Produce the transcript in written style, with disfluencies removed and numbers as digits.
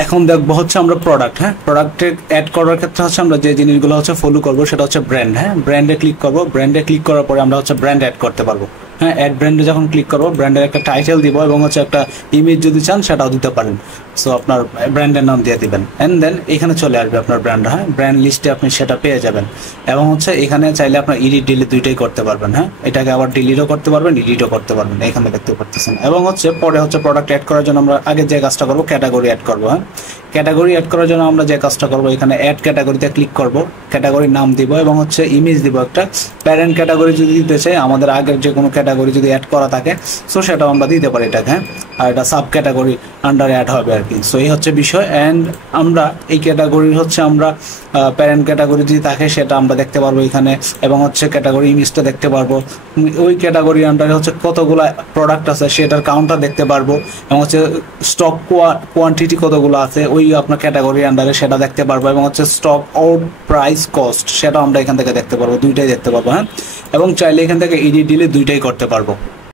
এখন দেখবো হচ্ছে আমরা প্রোডাক্ট, হ্যাঁ প্রোডাক্টে অ্যাড করার ক্ষেত্রে হচ্ছে আমরা যে জিনিসগুলো হচ্ছে ফলো করবো সেটা হচ্ছে ব্র্যান্ড। হ্যাঁ ব্র্যান্ডে ক্লিক করবো, ব্র্যান্ডে ক্লিক করার পরে আমরা হচ্ছে ব্র্যান্ড অ্যাড করতে পারবো। হ্যাঁ অ্যাড ব্র্যান্ডে যখন ক্লিক করবো ব্র্যান্ডের একটা টাইটেল দিব এবং হচ্ছে একটা ইমেজ যদি চান সেটাও দিতে পারেন। সো আপনার ব্র্যান্ডের নাম দিয়ে দিবেন অ্যান্ড দেন এখানে চলে আসবে আপনার ব্র্যান্ড। হ্যাঁ ব্র্যান্ড লিস্টে আপনি সেটা পেয়ে যাবেন এবং হচ্ছে এখানে চাইলে আপনার এডিট ডিলিট দুইটাই করতে পারবেন। হ্যাঁ এটাকে আবার ডিলিটও করতে পারবেন, এডিটও করতে পারবেন, এখানে দেখতে পাচ্ছেন। এবং হচ্ছে পরে হচ্ছে প্রোডাক্ট অ্যাড করার জন্য আমরা আগে যে কাজটা করবো ক্যাটাগরি অ্যাড করবো। হ্যাঁ ক্যাটাগরি অ্যাড করার জন্য আমরা যে কাজটা করবো এখানে অ্যাড ক্যাটাগরিতে ক্লিক করব, ক্যাটাগরির নাম দিব এবং হচ্ছে ইমেজ দিব একটা। প্যারেন্ট ক্যাটাগরি যদি দিতে চাই আমাদের আগের যে কোনো ক্যাটাগরি যদি অ্যাড করা থাকে সো সেটাও আমরা দিতে পারি এটাকে। হ্যাঁ আর এটা সাব ক্যাটাগরি আন্ডারে অ্যাড হবে আর কি। সো এই হচ্ছে বিষয়। অ্যান্ড আমরা এই ক্যাটাগরির হচ্ছে আমরা প্যারেন্ট ক্যাটাগরি যদি থাকে সেটা আমরা দেখতে পারবো এখানে এবং হচ্ছে ক্যাটাগরি ইমেজটা দেখতে পারবো। ওই ক্যাটাগরির আন্ডারে হচ্ছে কতগুলো প্রোডাক্ট আছে সেটার কাউন্টটা দেখতে পারবো এবং হচ্ছে স্টক কোয়ান্টিটি কতগুলো আছে ওই আপনার ক্যাটাগরির আন্ডারে সেটা দেখতে পারবো এবং হচ্ছে স্টক আউট প্রাইস কস্ট সেটা আমরা এখান থেকে দেখতে পারবো, দুইটাই দেখতে পারবো। হ্যাঁ এবং চাইলে এখান থেকে এডিট ডিলিট দুইটাই করতে পারবো।